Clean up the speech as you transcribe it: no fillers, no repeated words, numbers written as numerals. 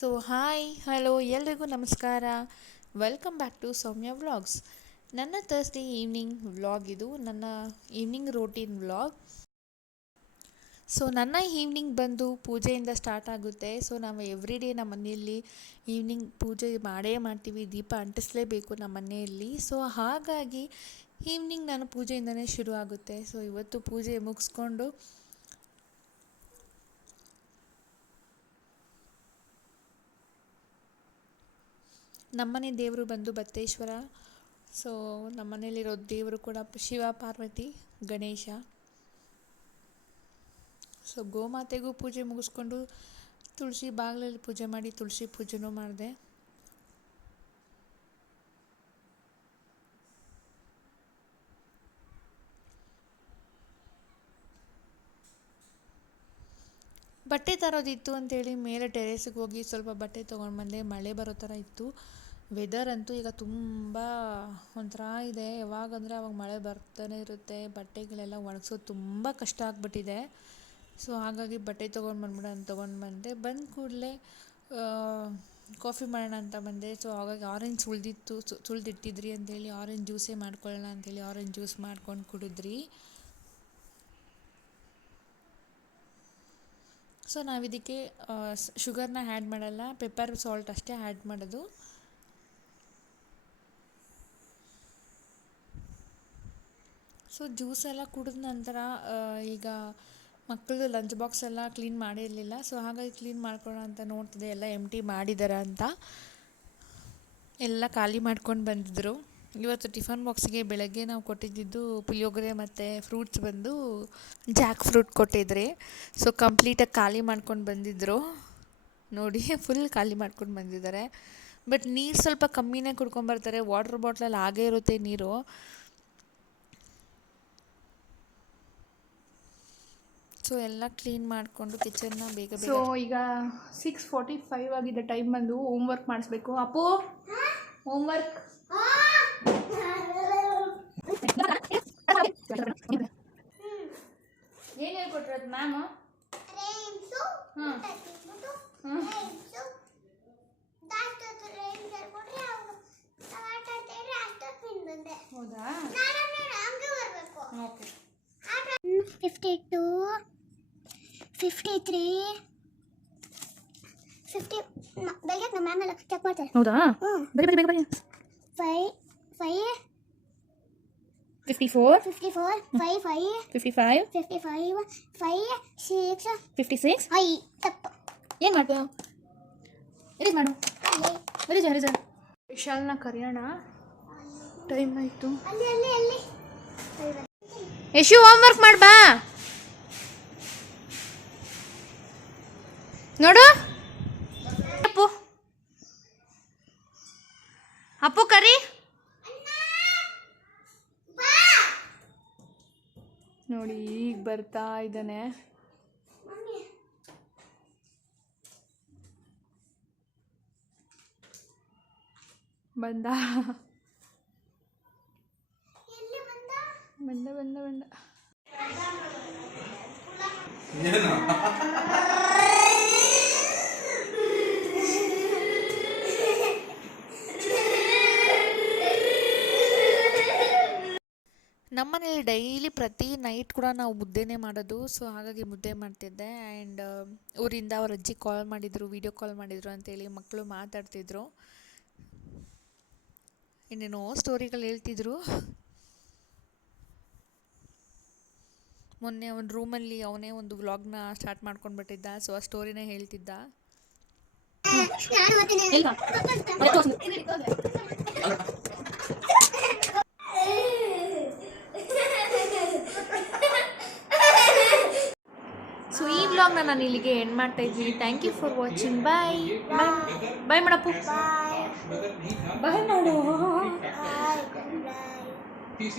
So hi hello ಎಲ್ರಿಗೂ ನಮಸ್ಕಾರ. Welcome back to Soumya vlogs. ನನ್ನ ಥರ್ಸ್ಡೇ ಈವ್ನಿಂಗ್ ವ್ಲಾಗ್ ಇದು, ನನ್ನ ಈವ್ನಿಂಗ್ ರೋಟೀನ್ ವ್ಲಾಗ್. ಸೊ ನನ್ನ ಈವ್ನಿಂಗ್ ಬಂದು ಪೂಜೆಯಿಂದ ಸ್ಟಾರ್ಟ್ ಆಗುತ್ತೆ. ಸೊ ನಾವು ಎವ್ರಿ ಡೇ ನಮ್ಮ ಮನೆಯಲ್ಲಿ ಈವ್ನಿಂಗ್ ಪೂಜೆ ಮಾಡೇ ಮಾಡ್ತೀವಿ, ದೀಪ ಅಂಟಿಸಲೇಬೇಕು ನಮ್ಮ ಮನೆಯಲ್ಲಿ. ಸೊ ಹಾಗಾಗಿ ಈವ್ನಿಂಗ್ ನಾನು ಪೂಜೆಯಿಂದನೇ ಶುರು ಆಗುತ್ತೆ. ಸೊ ಇವತ್ತು ಪೂಜೆ ಮುಗಿಸ್ಕೊಂಡು ನಮ್ಮನೆ ದೇವರು ಬಂದು ಬತ್ತೇಶ್ವರ. ಸೊ ನಮ್ಮನೇಲಿರೋ ದೇವರು ಕೂಡ ಶಿವ, ಪಾರ್ವತಿ, ಗಣೇಶ. ಸೊ ಗೋಮಾತೆಗೂ ಪೂಜೆ ಮುಗಿಸ್ಕೊಂಡು ತುಳಸಿ ಬಾಗಿಲಲ್ಲಿ ಪೂಜೆ ಮಾಡಿ ತುಳಸಿ ಪೂಜೆನೂ ಮಾಡಿದೆ. ಬಟ್ಟೆ ತರೋದಿತ್ತು ಅಂತೇಳಿ ಮೇಲೆ ಟೆರೇಸಿಗೆ ಹೋಗಿ ಸ್ವಲ್ಪ ಬಟ್ಟೆ ತೊಗೊಂಡು ಬಂದೆ. ಮಳೆ ಬರೋ ಥರ ಇತ್ತು. ವೆದರ್ ಅಂತೂ ಈಗ ತುಂಬ ಒಂಥರ ಇದೆ. ಯಾವಾಗಂದರೆ ಅವಾಗ ಮಳೆ ಬರ್ತಾನೆ ಇರುತ್ತೆ. ಬಟ್ಟೆಗಳೆಲ್ಲ ಒಣಗಿಸೋದು ತುಂಬ ಕಷ್ಟ ಆಗಿಬಿಟ್ಟಿದೆ. ಸೊ ಹಾಗಾಗಿ ಬಟ್ಟೆ ತೊಗೊಂಡು ಬಂದೆ. ಬಂದ ಕೂಡಲೇ ಕಾಫಿ ಮಾಡೋಣ ಅಂತ ಬಂದೆ. ಸೊ ಹಾಗಾಗಿ ಆರೆಂಜ್ ಸುಳಿದಿಟ್ಟಿದ್ರಿ ಅಂತೇಳಿ ಆರೆಂಜ್ ಜ್ಯೂಸೇ ಮಾಡ್ಕೊಳ್ಳೋಣ ಅಂತೇಳಿ ಆರೆಂಜ್ ಜ್ಯೂಸ್ ಮಾಡ್ಕೊಂಡು ಕುಡಿದ್ರಿ. ಸೊ ನಾವಿದಕ್ಕೆ ಶುಗರ್ನ ಆ್ಯಡ್ ಮಾಡಲ್ಲ, ಪೆಪ್ಪರ್ ಸಾಲ್ಟ್ ಅಷ್ಟೇ ಆ್ಯಡ್ ಮಾಡೋದು. ಸೊ ಜ್ಯೂಸೆಲ್ಲ ಕುಡಿದ ನಂತರ ಈಗ ಮಕ್ಕಳದು ಲಂಚ್ ಬಾಕ್ಸ್ ಎಲ್ಲ ಕ್ಲೀನ್ ಮಾಡಿರಲಿಲ್ಲ. ಸೊ ಹಾಗಾಗಿ ಕ್ಲೀನ್ ಮಾಡ್ಕೊಳ್ಳೋ ಅಂತ ನೋಡ್ತಿದ್ದೆ, ಎಲ್ಲ ಎಂಟಿ ಮಾಡಿದ್ದಾರೆ ಅಂತ. ಎಲ್ಲ ಖಾಲಿ ಮಾಡ್ಕೊಂಡು ಬಂದಿದ್ದರು. ಇವತ್ತು ಟಿಫನ್ ಬಾಕ್ಸಿಗೆ ಬೆಳಗ್ಗೆ ನಾವು ಕೊಟ್ಟಿದ್ದು ಪುಳಿಯೋಗರೆ ಮತ್ತು ಫ್ರೂಟ್ಸ್ ಬಂದು ಜಾಕ್ ಫ್ರೂಟ್ ಕೊಟ್ಟಿದ್ರಿ. ಸೊ ಕಂಪ್ಲೀಟಾಗಿ ಖಾಲಿ ಮಾಡ್ಕೊಂಡು ಬಂದಿದ್ದರು. ನೋಡಿ ಫುಲ್ ಖಾಲಿ ಮಾಡ್ಕೊಂಡು ಬಂದಿದ್ದಾರೆ. ಬಟ್ ನೀರು ಸ್ವಲ್ಪ ಕಮ್ಮಿನೇ ಕುಡ್ಕೊಂಬರ್ತಾರೆ. ವಾಟರ್ ಬಾಟ್ಲಲ್ಲಿ ಹಾಗೇ ಇರುತ್ತೆ ನೀರು. ಸೊ ಎಲ್ಲ ಕ್ಲೀನ್ ಮಾಡಿಕೊಂಡು ಕಿಚನ್ನ ಬೇಗ ಬೇಗ. ಸೊ ಈಗ 6:45 ಆಗಿದೆ. ಟೈಮ್ ಬಂದು ಹೋಮ್ವರ್ಕ್ ಮಾಡಿಸ್ಬೇಕು. ಅಪ್ಪು ಹೋಮ್ವರ್ಕ್ ಏನು ಹೇಳ್ಕೊಟ್ರದು ಮ್ಯಾಮ್? ಹೌದಾ? ಓಕೆ. 52 53 50 ಬೆಳಗ್ಗೆ ನಮ್ಮ ಮ್ಯಾಮ್ ಎಲ್ಲ ಚೆಕ್ ಮಾಡ್ತಾರೆ. ಹೌದಾ? ಬೇಗ 5 5 54 54 5 5 55 55 5 6 56 5 ತಪ್ಪು. ಏನು ಮಾಡ್ತೀವಿ? ಎಲ್ಲಿ ಮಾಡು ರಿಸನ್ ವಿಶಾಲ್ನ ಕರೆಯೋಣ. ಟೈಮ್ ಆಯಿತು. ಅಲ್ಲಿ ಅಲ್ಲಿ ಅಲ್ಲಿ ಯಶು ಹೋಮ್ವರ್ಕ್ ಮಾಡ್ಬಾ. ನೋಡು ಅಪ್ಪು ಅಪ್ಪು ಕರಿ. ನೋಡಿ ಈಗ ಬರ್ತಾ ಇದ್ದಾನೆ. ಬಂದ ಬಂದ ಬಂದ ಬಂದ ನಮ್ಮನೇಲಿ ಡೈಲಿ ಪ್ರತಿ ನೈಟ್ ಕೂಡ ನಾವು ಮುದ್ದೆನೇ ಮಾಡೋದು. ಸೊ ಹಾಗಾಗಿ ಮುದ್ದೆ ಮಾಡ್ತಿದ್ದೆ. ಆ್ಯಂಡ್ ಊರಿಂದ ಅವ್ರ ಅಜ್ಜಿ ಕಾಲ್ ಮಾಡಿದರು, ವಿಡಿಯೋ ಕಾಲ್ ಮಾಡಿದರು ಅಂತೇಳಿ ಮಕ್ಕಳು ಮಾತಾಡ್ತಿದ್ರು, ಇನ್ನೇನೋ ಸ್ಟೋರಿಗಳು ಹೇಳ್ತಿದ್ರು. ಮೊನ್ನೆ ಅವನ ರೂಮಲ್ಲಿ ಅವನೇ ಒಂದು ವ್ಲಾಗ್ನ ಸ್ಟಾರ್ಟ್ ಮಾಡ್ಕೊಂಡ್ಬಿಟ್ಟಿದ್ದ. ಸೊ ಆ ಸ್ಟೋರಿನೇ ಹೇಳ್ತಿದ್ದ. ಸೊ ಈ ವ್ಲಾಗ್ನ ನಾನು ಇಲ್ಲಿಗೆ ಎಂಡ್ ಮಾಡ್ತಾ ಇದ್ದೀನಿ. Thank you for watching. Bye bye bye ಮಾಡಪ್ಪು. ಬಾಯ್ ಮಾಡು. ಬಾಯ್.